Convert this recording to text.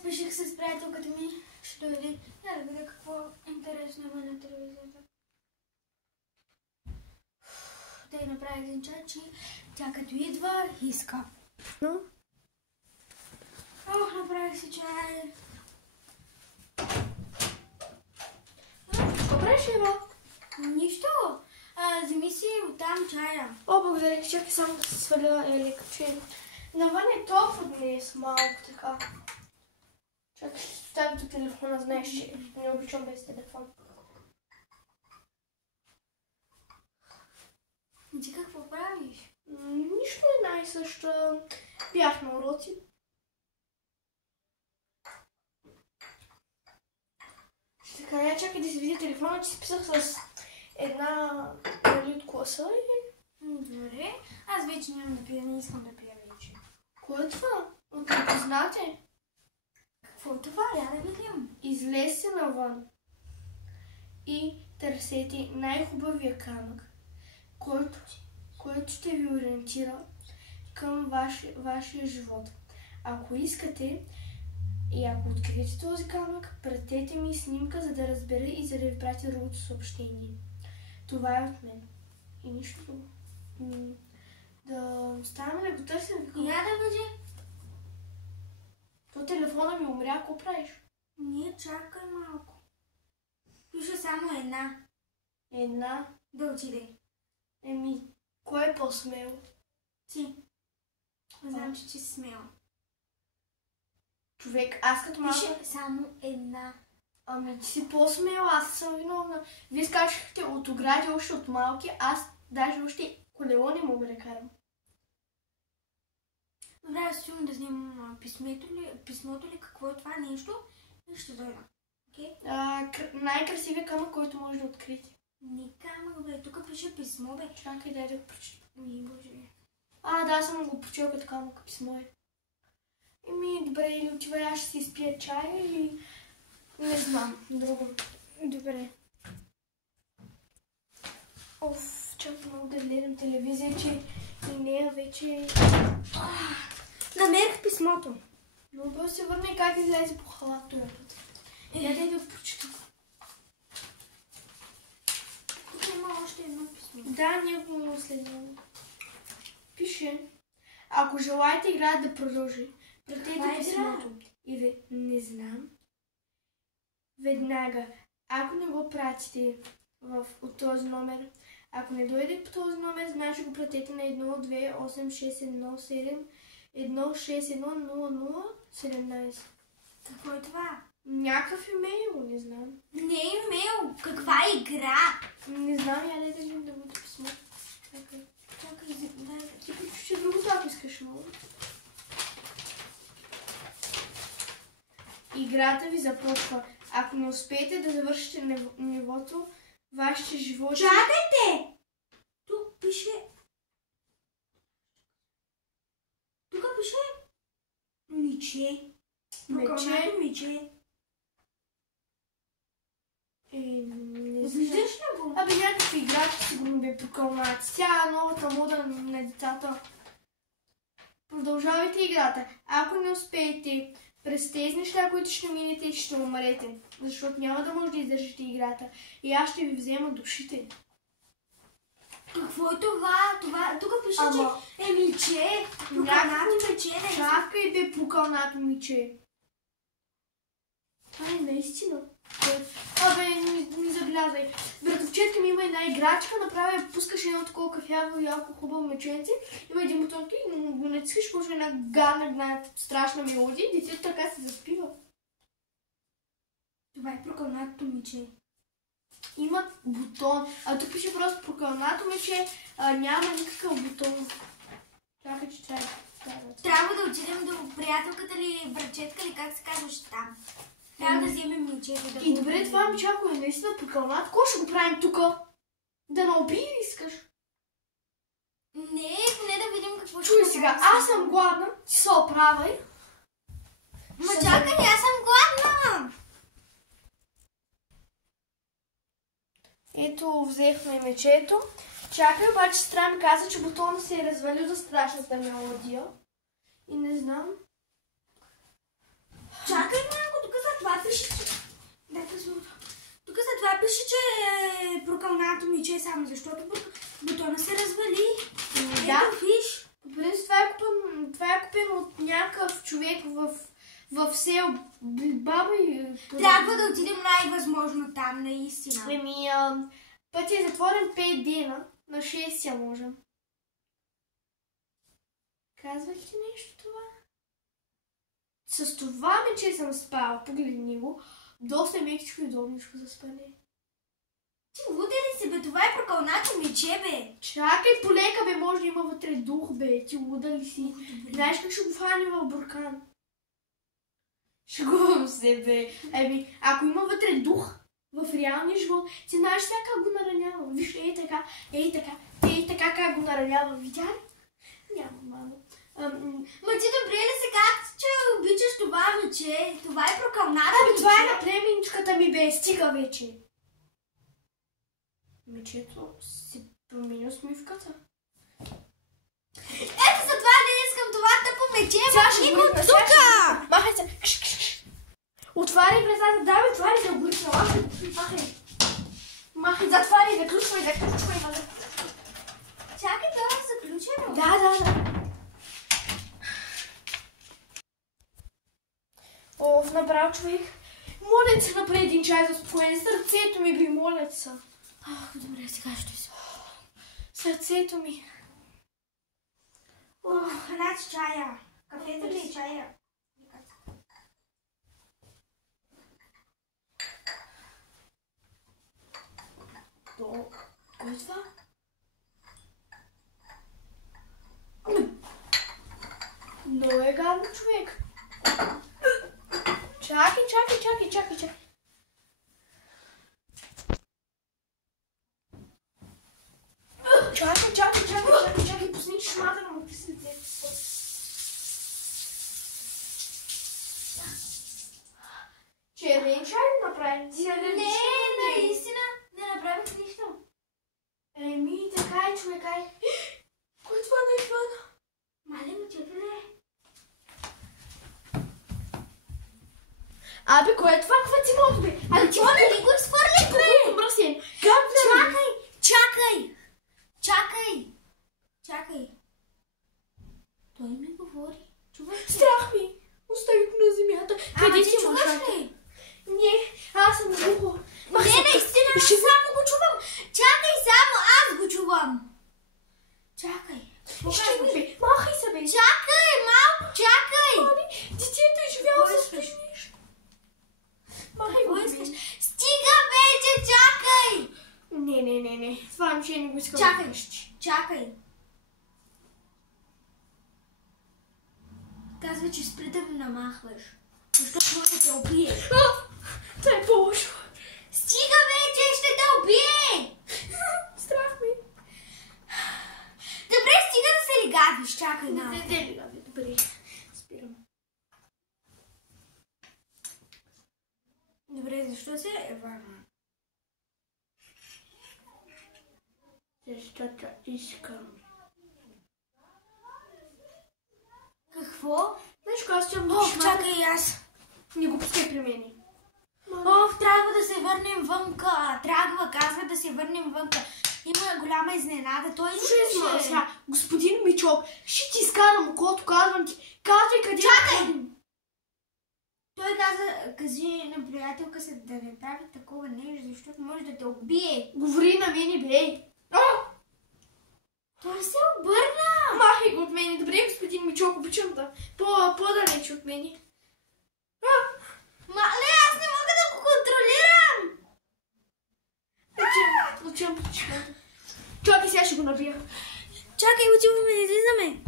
Спеших се с приятелката ми, ще дойде. Я да видя какво интересно има на телевизията. Те направи един чай, че тя като идва, иска. Но? Ох, направих си чай. Какво правиш, Ева? Нищо. Вземи си оттам чая. О, благодаря. Чакай само да се сваля електричен. Навън е топло днес, малко така. Чакай, ще оставя до телефона, знаеш, че не обичам без телефон. Ти какво правиш? Нищо е най-също. Бях на уроци. Така, я чакай да си видя телефона, че си писах с една от класа и... Добре. Аз вече нямам да пия, не искам да пия вече. Кое е това? От непознате. Какво е това? Я да видим. Излезте навън и търсете най-хубавия камък, който ще ви ориентира към вашия живот. Ако искате и ако откриете този камък, пратете ми снимка, за да разбера и за да ви пратя другото съобщение. Това е от мен. И нищо друго. Да ставаме ли го търсим? Я да види. То телефона ми умря, какво правиш? Не, чакай малко. Пише само една. Една. Да отиде. Кой е по-смел? Ти. Знам, че ти си смела. Човек, аз като малко... Пише само една. Ами ти си по-смела, аз съм виновна. Вие скачахте от огради още от малки, аз даже още колело не мога да карам. Добре, аз сигурно да снимам писмото ли, какво е това нещо и ще дойда. Okay? Най-красивия камък, който може да откриете. Не камък, бе. Тук пише писмо, бе. Чакай, дай да го прочета. Боже. Да, съм го прочел като камък, писмо е. Добре, или отивай, аз ще си изпия чай и... Не знам, друго. Добре. Чакай много да гледам телевизия, че и нея вече... Намерих писмото. Но да се върне как излезе по халат този път. Дай да го прочета. Тук има още едно писмо. Да, ние го следваме. Пише: ако желаете играта да продължи, пратете писмото. И не знам. Веднага. Ако не го пратите от този номер, ако не дойде по този номер, значи го пратете на 128617116100017. Какво е това? Някакъв имейл, не знам. Не е имейл. Каква игра? Не знам, я да видим другото писмо. Чакай, дай. Ти прочути другото, ако искаш много. Играта ви започва. Ако не успеете да завършите нивото, вашите животи... Чакайте! Тук пише... Тук пише... Миче. Прокълнато миче. Не знам. Виждаш ли го? Някакви играчи сигурно бе прокълнати. Тя е новата мода на децата. Продължавайте играта. Ако не успеете през тези неща, които ще минете, и ще умрете. Защото няма да може да издържите играта. И аз ще ви взема душите. Какво е това? Тук пише, че е миче. Прокълнато миче. Чакай бе, прокълнато миче. Това е наистина. Не забелязвай. Братовчетка ми има една играчка, направя, пускаш едно такова кафяво, ялко хубаво меченце, има един бутонки и го натискаш, почва една гадна, страшна мелодия и детето така се заспива. Това е прокълнатото мече. Има бутон, тук пише просто прокълнато мече, няма никакъв бутон. Чакай, че трябва. Трябва да отидем до приятелката ли, братчетка ли, как се казваш там. Трябва да вземем мечето. И добре, това мече, ако е наистина прокълнат, какво ще го правим тук? Да ме убие ли искаш? Не, поне да видим какво ще Чуй сега, аз съм гладна, ти се оправай. Ма чакай, аз съм гладна! Ето, взехме мечето. Чакай, обаче сестра ми каза, че бутонът се е развалил за страшната мелодия. И не знам. Чакай, тече само защото бутона се развали. Да. Ето, виж. През това е купено от някакъв човек в село баба и... Трябва да отидем най-възможно там, наистина. Път е затворен 5 дена, на 6 можем. Казвах ти нещо това? С това мече съм спала, погледни го. Доста мекичко и удобничко за спане. Ти луда ли си, бе? Това е прокълнато мече, бе. Чакай, полека, бе, може да има вътре дух, бе. Ти луда ли си? Знаеш как ще го хванем в буркан? Шегувам се, бе. Ако има вътре дух в реалния живот, ти знаеш сега как го наранява. Виж, ей така как го наранява. Видя ли? Няма, мамо. Ма ти добре ли сега, че обичаш това мече? Това е прокълнато мече. Това е на племеничката ми, бе. Стига вече. Мечето си променя усмивката. Ето за това не искам това тъпо мече. Махни го тука! Махай се. Отваряй вратата. Давай, отваряй за огурца. Махай, затваряй, заключвай. Чакай, това е заключено. Да. Оф, направо човек. Моля се направи един чай за спокоение. Сърцето ми би, моля се. Добре, сега ще се. Сърцето ми. Значи чая. Кафето ли е чая? Кой е това? Много е гадно, човек. Чакай. Чакай, пусни шмата на му писните. Червен чай ли направим? Не, наистина не направих нищо. Така е, човек, Кой е това на Ивана? Мале, мечето ли е? Абе, кой е това? Каква ти мото, бе? Ти нали го изхвърлих, бе? Мръсен. Чакай. Той ми говори. Чуваш ли? Страх ми. Остави го на земята. Къде си чуваш ли? Не, аз съм глухо. Не, наистина, аз само го чувам. Чакай, само аз го чувам. Чакай. Махай се, бе. Чакай, малко, чакай. Детето е живяло с нещо. Махай го, Стига вече, чакай. Не. Това момче не го искам. Чакай. Казва, че спри да ме намахваш. Защото може да те убие. Това е по-лошо. Стига вече, ще те убие. Страх ми. Добре, стига да се лигавиш. Чакай, Не, добре. Спирам. Добре, защо се е върна? Защото искам. Какво? Знаеш, кога аз чувам Чакай аз. Не го пускай при мене. Трябва да се върнем вънка. Казва да се върнем вънка. Има голяма изненада. Той искаше. Господин Мичок, ще ти изкарам окото, казвам ти. Казвай къде. Чакай! Той каза на приятелка се да не прави такова нещо, защото може да те убие. Говори на мене, бе. Той се обърна. Махай го от мене. Добре, господин Мичок, обичам да. По-далече от мене. Мале, аз не мога да го контролирам. Отивам по чеката. Чакай, сега ще го набия. Чакай, отиваме, излизаме.